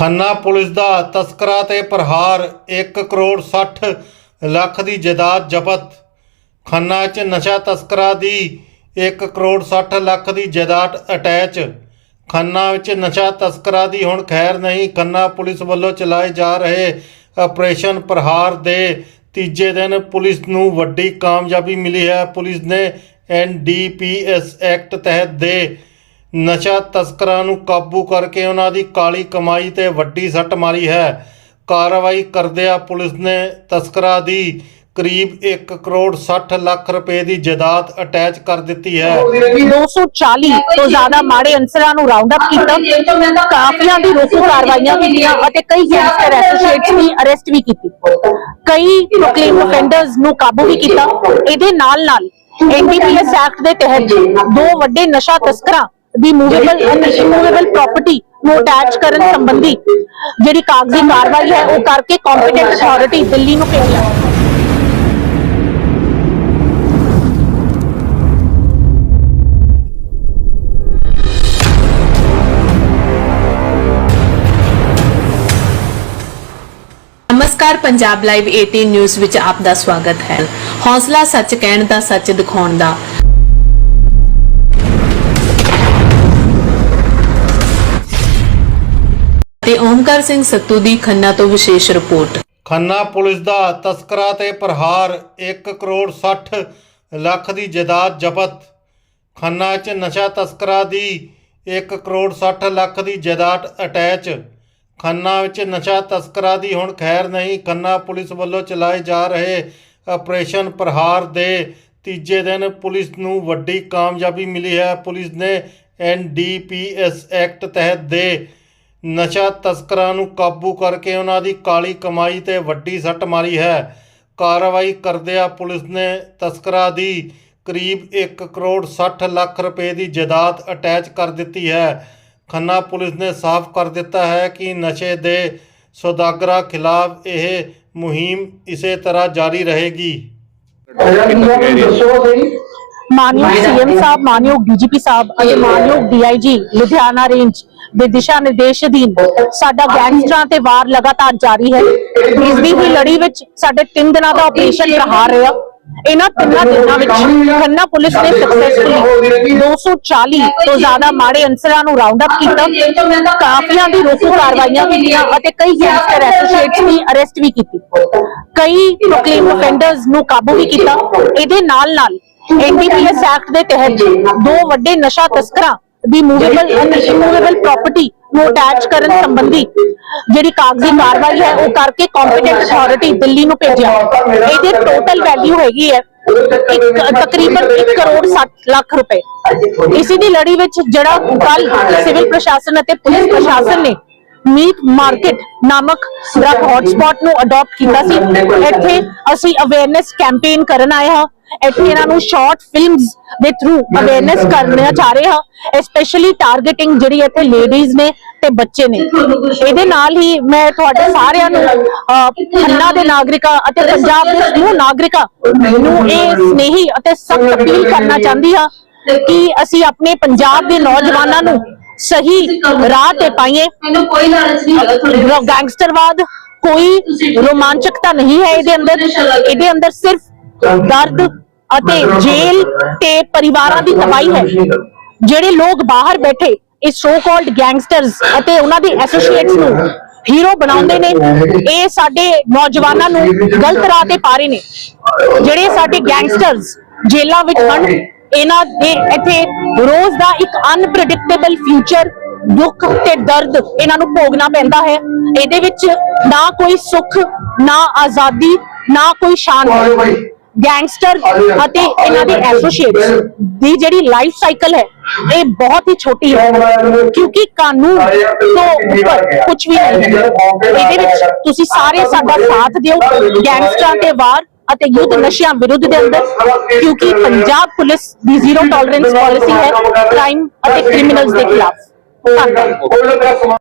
Khanna police ਦਾ ਤਸਕਰਾ ਤੇ ਪ੍ਰਹਾਰ 1 ਕਰੋੜ 60 ਲੱਖ ਦੀ ਜਾਇਦਾਦ ਜ਼ਬਤ। ਖੰਨਾ 'ਚ ਨਸ਼ਾ ਤਸਕਰਾਂ ਦੀ 1 ਕਰੋੜ 60 ਲੱਖ ਦੀ ਜਾਇਦਾਦ ਅਟੈਚ। ਖੰਨਾ ਵਿੱਚ ਨਸ਼ਾ ਤਸਕਰਾ ਦੀ ਹੁਣ ਖੈਰ ਨਹੀਂ, ਖੰਨਾ ਪੁਲਿਸ ਵੱਲੋਂ ਚਲਾਏ ਜਾ ਰਹੇ ਆਪਰੇਸ਼ਨ ਪ੍ਰਹਾਰ ਦੇ ਤੀਜੇ ਦਿਨ ਪੁਲਿਸ ਨੂੰ ਵੱਡੀ ਕਾਮਯਾਬੀ ਮਿਲੀ ਹੈ। ਪੁਲਿਸ ਨੇ ਐਨਡੀਪੀਐਸ ਐਕਟ ਤਹਿਤ ਦੇ ਨਸ਼ਾ ਤਸਕਰਾਂ ਨੂੰ ਕਾਬੂ ਕਰਕੇ ਉਹਨਾਂ ਦੀ ਕਾਲੀ ਕਮਾਈ ਤੇ ਵੱਡੀ ਸੱਟ ਮਾਰੀ ਹੈ। ਕਾਰਵਾਈ ਕਰਦਿਆਂ ਪੁਲਿਸ ਨੇ ਤਸਕਰਾਂ ਦੀ ਕਰੀਬ 1 ਕਰੋੜ 60 ਲੱਖ ਰੁਪਏ ਦੀ ਜਾਇਦਾਦ ਅਟੈਚ ਕਰ ਦਿੱਤੀ ਹੈ। 240 ਤੋਂ ਜ਼ਿਆਦਾ ਮਾੜੇ ਅਨਸਰਾਂ ਨੂੰ ਰਾਉਂਡ ਅਪ ਕੀਤਾ। ਕਾਫੀਆਂ ਦੀ ਰੋਕੂ ਕਾਰਵਾਈਆਂ ਕੀਤੀਆਂ ਅਤੇ ਕਈ ਗੈਂਗਸਟਰ ਐਸੋਸੀਏਟਸ ਵੀ ਅਰੈਸਟ ਵੀ ਕੀਤੀ। ਕਈ ਪ੍ਰੋਕਲੇਮ ਅਫੈਂਡਰਸ ਨੂੰ ਕਾਬੂ ਵੀ ਕੀਤਾ। ਇਹਦੇ ਨਾਲ ਨਾਲ ਐਨਡੀਪੀਐਸ ਐਕਟ ਦੇ ਤਹਿਤ ਦੋ ਵੱਡੇ ਨਸ਼ਾ ਤਸਕਰਾਂ ਦੀ ਮੂਵੇਬਲ ਅਨਮੂਵੇਬਲ ਪ੍ਰਾਪਰਟੀ ਨੂੰ। ਅਟੈਚ ਕਰਨ ਸੰਬੰਧੀ ਜਿਹੜੀ ਕਾਗਜ਼ੀ ਕਾਰਵਾਈ ਹੈ ਉਹ ਕਰਕੇ ਕੰਪੀਟੈਂਟ ਅਥਾਰਟੀ ਦਿੱਲੀ ਨੂੰ ਭੇਜਿਆ ਨਮਸਕਾਰ ਪੰਜਾਬ ਲਾਈਵ 18 ਨਿਊਜ਼ ਵਿੱਚ ਆਪ ਦਾ ਸਵਾਗਤ ਹੈ। ਹੌਸਲਾ ਸੱਚ ਕਹਿਣ ਦਾ ਸੱਚ ਦਿਖਾਉਣ ਦਾ। ਤੇ ਓਮਕਾਰ ਸਿੰਘ ਸੱਤੂ ਦੀ ਖੰਨਾ ਤੋਂ ਵਿਸ਼ੇਸ਼ ਰਿਪੋਰਟ। ਖੰਨਾ ਪੁਲਿਸ ਦਾ ਤਸਕਰਾਂ ਤੇ ਪ੍ਰਹਾਰ 1 ਕਰੋੜ 60 ਲੱਖ ਦੀ ਜਾਇਦਾਦ ਜ਼ਬਤ। ਖੰਨਾ 'ਚ ਨਸ਼ਾ ਤਸਕਰਾਂ ਦੀ 1 ਕਰੋੜ 60 ਲੱਖ ਦੀ ਜਾਇਦਾਦ ਅਟੈਚ। ਖੰਨਾ ਵਿੱਚ ਨਸ਼ਾ ਤਸਕਰਾਂ ਦੀ ਹੁਣ ਖੈਰ ਨਹੀਂ, ਖੰਨਾ ਪੁਲਿਸ ਵੱਲੋਂ ਚਲਾਏ ਜਾ ਰਹੇ ਆਪਰੇਸ਼ਨ ਪ੍ਰਹਾਰ ਦੇ ਤੀਜੇ ਦਿਨ ਪੁਲਿਸ ਨੂੰ ਵੱਡੀ ਕਾਮਯਾਬੀ ਮਿਲੀ ਹੈ। ਪੁਲਿਸ ਨੇ ਐਨਡੀਪੀਐਸ ਐਕਟ ਤਹਿਤ ਦੇ ਨਸ਼ਾ ਤਸਕਰਾਂ ਨੂੰ ਕਾਬੂ ਕਰਕੇ ਉਹਨਾਂ ਦੀ ਕਾਲੀ ਕਮਾਈ ਤੇ ਵੱਡੀ ਸੱਟ ਮਾਰੀ ਹੈ। ਕਾਰਵਾਈ ਕਰਦਿਆਂ ਪੁਲਿਸ ਨੇ ਤਸਕਰਾਂ ਦੀ ਕਰੀਬ 1 ਕਰੋੜ 60 ਲੱਖ ਰੁਪਏ ਦੀ ਜਾਇਦਾਦ ਅਟੈਚ ਕਰ ਦਿੱਤੀ ਹੈ। ਖੰਨਾ ਪੁਲਿਸ ਨੇ ਸਾਫ਼ ਕਰ ਦਿੱਤਾ ਹੈ ਕਿ ਨਸ਼ੇ ਦੇ ਸੌਦਾਗਰਾਂ ਖਿਲਾਫ ਇਹ ਮੁਹਿੰਮ ਇਸੇ ਤਰ੍ਹਾਂ ਜਾਰੀ ਰਹੇਗੀ। ਮਾਨਯੋਗ ਸੀਐਮ ਸਾਹਿਬ ਮਾਨਯੋਗ ਡੀਜੀਪੀ ਸਾਹਿਬ ਅਤੇ ਮਾਨਯੋਗ ਡੀਆਈਜੀ ਲੁਧਿਆਣਾ ਰੇਂਜ ਦੇ ਦਿਸ਼ਾ ਨਿਰਦੇਸ਼ ਅਧੀਨ ਸਾਡਾ ਗੈਂਗਸਟਰਾਂ ਤੇ ਵਾਰ ਲਗਾਤਾਰ ਜਾਰੀ ਹੈ। ਇਸ ਦੀ ਹੀ ਲੜੀ ਵਿੱਚ ਸਾਡੇ 3 ਦਿਨਾਂ ਦਾ ਆਪਰੇਸ਼ਨ ਪ੍ਰਹਾਰ ਰਿਹਾ ਇਹਨਾਂ ਤਿੰਨਾਂ ਦਿਨਾਂ ਵਿੱਚ ਖੰਨਾ ਪੁਲਿਸ ਨੇ ਸਕਸੈਸਫੁਲੀ 240 ਤੋਂ ਜ਼ਿਆਦਾ ਮਾੜੇ ਅਨਸਰਾਂ ਨੂੰ ਰਾਉਂਡ ਅਪ ਕੀਤਾ। ਕਾਫੀਆਂ ਦੀ ਰੋਕੂ ਕਾਰਵਾਈਆਂ ਕੀਤੀਆਂ ਅਤੇ ਕਈ ਗੈਂਗਸਟਰ ਐਸੋਸੀਏਟਸ ਵੀ ਅਰੈਸਟ ਵੀ ਕੀਤੀ। ਕਈ ਪ੍ਰੋਕਲੇਮ ਅਫੈਂਡਰਸ ਨੂੰ ਕਾਬੂ ਵੀ ਕੀਤਾ। ਇਹਦੇ ਨਾਲ ਨਾਲ ਐਨਡੀਪੀਐਸ ਐਕਟ ਦੇ ਤਹਿਤ ਦੋ ਵੱਡੇ ਨਸ਼ਾ ਤਸਕਰਾਂ ਦੀ ਮੂਵੇਬਲ ਅਨਮੂਵੇਬਲ ਪ੍ਰਾਪਰਟੀ ਨੂੰ ਅਟੈਚ ਕਰਨ ਸੰਬੰਧੀ ਜਿਹੜੀ ਕਾਗਜ਼ੀ ਕਾਰਵਾਈ ਹੈ ਉਹ ਕਰਕੇ ਕੰਪੀਟੈਂਟ ਅਥਾਰਟੀ ਦਿੱਲੀ ਨੂੰ ਭੇਜਿਆ। ਇਹਦੀ ਟੋਟਲ ਵੈਲਿਊ ਹੈਗੀ ਹੈ ਤਕਰੀਬਨ 1 ਕਰੋੜ 60 ਲੱਖ ਰੁਪਏ। ਇਸੇ ਦੀ ਲੜੀ ਵਿੱਚ ਜਿਹੜਾ ਕੱਲ ਸਿਵਲ ਪ੍ਰਸ਼ਾਸਨ ਅਤੇ ਪੁਲਿਸ ਪ੍ਰਸ਼ਾਸਨ ਨੇ ਮੀਟ ਮਾਰਕੀਟ ਨਾਮਕ ਡਰਗ ਹੌਟਸਪੌਟ ਨੂੰ ਅਡਾਪਟ ਕੀਤਾ ਸੀ ਇੱਥੇ ਅਸੀਂ ਅਵੇਅਰਨੈਸ ਕੈਂਪੇਨ ਕਰਨ ਆਏ ਹਾਂ। ਇੱਥੇ ਇਹਨਾਂ ਨੂੰ ਸ਼ਾਰਟ ਫਿਲਮਸ ਦੇ ਥਰੂ ਅਵੇਅਰਨੈਸ ਕਰਨਾ ਚਾਹ ਰਹੇ ਹਾਂ ਸਪੈਸ਼ਲੀ ਟਾਰਗੇਟਿੰਗ ਜਿਹੜੀ ਇੱਥੇ ਲੇਡੀਜ਼ ਨੇ ਤੇ ਬੱਚੇ ਨੇ। ਇਹਦੇ ਨਾਲ ਹੀ ਮੈਂ ਤੁਹਾਡੇ ਸਾਰਿਆਂ ਨੂੰ ਖੰਨਾ ਦੇ ਨਾਗਰਿਕਾਂ ਅਤੇ ਪੰਜਾਬ ਦੇ ਸਮੂਹ ਨਾਗਰਿਕਾਂ ਨੂੰ ਇਹ ਸਨੇਹੀ ਅਤੇ ਸਖਤ ਅਪੀਲ ਕਰਨਾ ਚਾਹੁੰਦੀ ਹਾਂ ਕਿ ਅਸੀਂ ਆਪਣੇ ਪੰਜਾਬ ਦੇ ਨੌਜਵਾਨਾਂ ਨੂੰ ਸਹੀ ਰਾਹ ਤੇ ਪਾਈਏ। ਮੈਨੂੰ ਕੋਈ ਲਾਲਚ ਨਹੀਂ ਹੈਗਾ ਤੁਹਾਡੇ ਰੋ- ਗੈਂਗਸਟਰਵਾਦ ਕੋਈ ਰੋਮਾਂਚਕਤਾ ਨਹੀਂ ਹੈ ਇਹਦੇ ਅੰਦਰ। ਇਹਦੇ ਅੰਦਰ ਸਿਰਫ ਦਰਦ ਅਤੇ ਜੇਲ੍ਹ ਤੇ ਪਰਿਵਾਰਾਂ ਦੀ ਤਬਾਹੀ ਹੈ। ਜਿਹੜੇ ਲੋਕ ਬਾਹਰ ਬੈਠੇ ਇਹ ਸੋ ਕਾਲਡ ਗੈਂਗਸਟਰਸ ਅਤੇ ਉਹਨਾਂ ਦੇ ਐਸੋਸੀਏਟਸ ਨੂੰ ਹੀਰੋ ਬਣਾਉਂਦੇ ਨੇ ਇਹ ਸਾਡੇ ਨੌਜਵਾਨਾਂ ਨੂੰ ਗਲਤ ਰਾਹ ਤੇ ਪਾ ਰਹੇ ਨੇ। ਜਿਹੜੇ ਸਾਡੇ ਗੈਂਗਸਟਰਸ ਜੇਲ੍ਹਾਂ ਵਿੱਚ ਹਨ ਇਹਨਾਂ ਦੇ ਇੱਥੇ ਰੋਜ਼ ਦਾ ਇੱਕ ਅਨਪ੍ਰੈਡਿਕਟੇਬਲ ਫਿਊਚਰ ਦੁੱਖ ਤੇ ਦਰਦ ਇਹਨਾਂ ਨੂੰ ਭੋਗਣਾ ਪੈਂਦਾ ਹੈ। ਇਹਦੇ ਵਿੱਚ ਨਾ ਕੋਈ ਸੁੱਖ ਨਾ ਆਜ਼ਾਦੀ ਨਾ ਕੋਈ ਸ਼ਾਨ ਹੈ। ਗੈਂਗਸਟਰ ਅਤੇ ਇਹਨਾਂ ਦੇ ਐਸੋਸੀਏਟਸ ਦੀ ਜਿਹੜੀ ਲਾਈਫ ਸਾਈਕਲ ਹੈ ਇਹ ਬਹੁਤ ਹੀ ਛੋਟੀ ਹੈ। ਕਿਉਂਕਿ ਕਾਨੂੰਨ ਤੋਂ ਉੱਪਰ ਕੁਝ ਵੀ ਨਹੀਂ ਹੈ ਇਹਦੇ ਵਿੱਚ ਤੁਸੀਂ ਸਾਰੇ ਸਾਡਾ ਸਾਥ ਦਿਓ ਗੈਂਗਸਟਰਾਂ ਤੇ ਵਾਰ ਅਤੇ ਯੁੱਧ ਨਸ਼ਿਆਂ ਵਿਰੁੱਧ ਦੇ ਅੰਦਰ ਕਿਉਂਕਿ ਪੰਜਾਬ ਪੁਲਿਸ ਦੀ ਜ਼ੀਰੋ ਟੋਲਰੈਂਸ ਪਾਲਿਸੀ ਹੈ ਕ੍ਰਾਈਮ ਅਤੇ ਕ੍ਰਿਮੀਨਲਸ ਦੇ ਖਿਲਾਫ। ਧੰਨਵਾਦ।